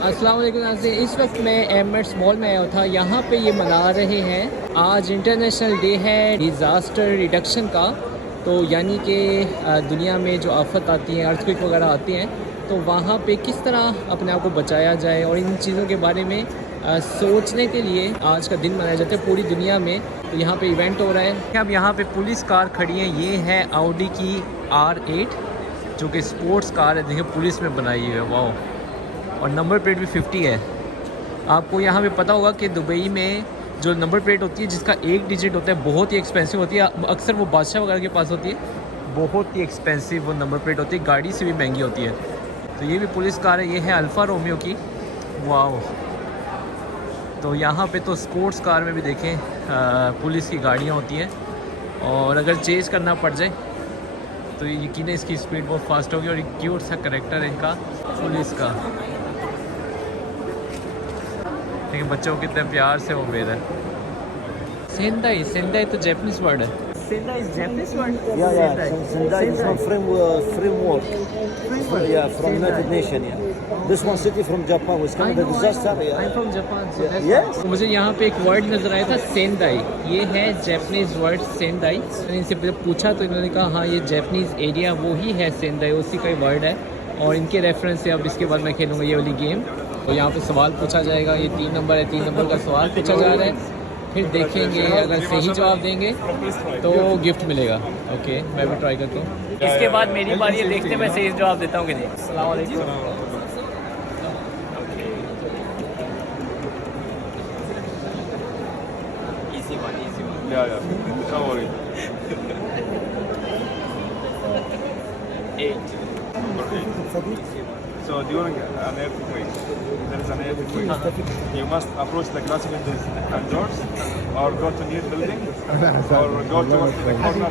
अस्सलाम वालेकुम नाज़रीन, इस वक्त मैं एमिरेट्स मॉल में आया था। यहाँ पे ये मना रहे हैं, आज इंटरनेशनल डे है डिज़ास्टर रिडक्शन का। तो यानी कि दुनिया में जो आफत आती हैं, अर्थक्वेक वगैरह आती हैं, तो वहाँ पे किस तरह अपने आप को बचाया जाए और इन चीज़ों के बारे में सोचने के लिए आज का दिन मनाया जाता है पूरी दुनिया में। तो यहाँ पे इवेंट हो रहा है। अब यहाँ पे पुलिस कार खड़ी है, ये है ऑडी की R8 जो कि स्पोर्ट्स कार है। देखिए पुलिस में बनाई है, वाह। और नंबर प्लेट भी 50 है। आपको यहाँ पे पता होगा कि दुबई में जो नंबर प्लेट होती है जिसका एक डिजिट होता है बहुत ही एक्सपेंसिव होती है। अक्सर वो बादशाह वगैरह के पास होती है, बहुत ही एक्सपेंसिव वो नंबर प्लेट होती है, गाड़ी से भी महंगी होती है। तो ये भी पुलिस कार है, ये है अल्फ़ा रोमियो की, वाह। तो यहाँ पे तो स्पोर्ट्स कार में भी देखें पुलिस की गाड़ियाँ होती हैं, और अगर चेज करना पड़ जाए तो यकीन है इसकी स्पीड बहुत फास्ट होगी। और एक क्यूट सा करेक्टर है इनका पुलिस का, लेकिन बच्चों को कितने प्यार से वो मेरा सेंदाई। सेंदाई तो जापानीज वर्ड है। Sendai is Japanese word. Sendai is from framework. Yeah, from United Nations. Yeah. This one city from Japan was kind of a disaster. Yeah. I'm from Japan, so that's Yes. मुझे यहाँ पे एक word नज़र आया था Sendai, ये है Japanese word Sendai. मैंने इनसे पूछा तो इन्होंने कहा हाँ ये जापानीज एरिया वो ही है सेंदाई, उसी का ही वर्ड है। और इनके रेफरेंस से अब इसके बाद मैं खेलूँगा ये वाली गेम। तो यहाँ पे सवाल पूछा जाएगा, ये 3 नंबर है, 3 नंबर का सवाल पूछा जा रहा है। फिर देखेंगे अगर सही जवाब देंगे तो गिफ्ट मिलेगा। ओके, मैं भी ट्राई करता हूँ। इसके बाद मेरी बारी है, देखते हैं मैं सही जवाब देता हूँ कि नहीं। अस्सलाम वालेकुम। Yeah, don't worry. 8 Number 8. So during an earthquake, there is an earthquake. You must approach the glass windows and doors, or go to near building, or go towards the corner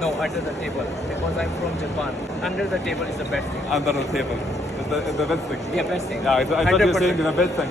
No, under the table because I'm from Japan. Under the table is the best thing. under the table. The best thing. Yeah, best thing. Yeah, I thought you were saying the best thing.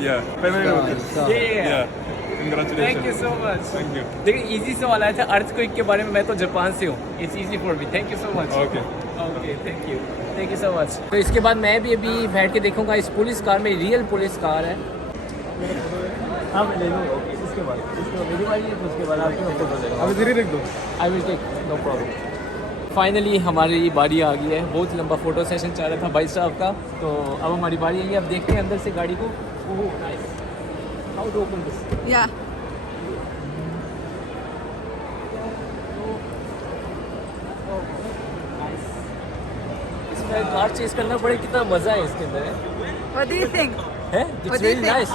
Yeah. Familiar with this? Yeah. Congratulations. Thank you so much. Thank you. देखिए easy सवाल आया था earthquake के बारे में, मैं तो Japan से हूँ। It's easy for me. Thank you so much. Okay. Okay, thank you. Thank you so much. तो इसके बाद मैं भी अभी बैठ के देखूंगा इस पुलिस कार में, रियल पुलिस कार है। हाँ मैं ले लूँगा। इसके बाद मेरी बारी है, तो उसके बाद आपकी फोटो ले लूँगा। अभी धीरे रख दो। I will take, no problem. Finally हमारी बारी आ गई है। बहुत लंबा फ़ोटो सेशन चल रहा था भाई साहब का, तो अब हमारी बारी आई है। अब देखते हैं अंदर से गाड़ी को। Oh nice, how to open this? Yeah. इसमें कार चेज करना पड़े, कितना मज़ा है इसके अंदर है। What do you think? है What it's do you very think? Nice.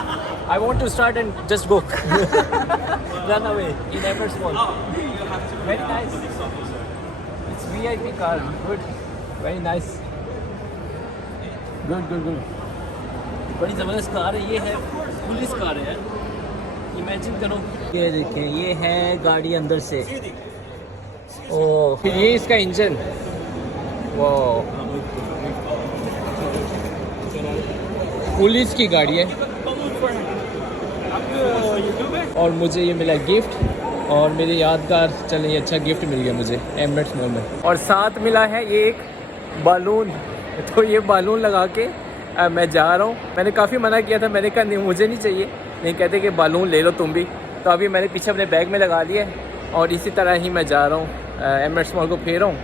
I want to start and just go run away in Emirates mall. Very nice, it's VIP car, good, very nice, good good good. बड़ी ज़बरदस्त car है, ये है police car है। Imagine करो, ये देखें, ये है गाड़ी अंदर से। ओह, फिर ये इसका इंजन, वाह, पुलिस की गाड़ी है। और मुझे ये मिला गिफ्ट, और मेरे यादगार, चलें ये अच्छा गिफ्ट मिल गया मुझे एमिरेट्स मॉल में। और साथ मिला है ये एक बालून। तो ये बालून लगा के मैं जा रहा हूँ। मैंने काफ़ी मना किया था, मैंने कहा नहीं मुझे नहीं चाहिए, नहीं कहते कि बालून ले लो तुम भी। तो अभी मैंने पीछे अपने बैग में लगा लिया है, और इसी तरह ही मैं जा रहा हूँ एमिरेट्स मॉल को फेर रहा हूँ।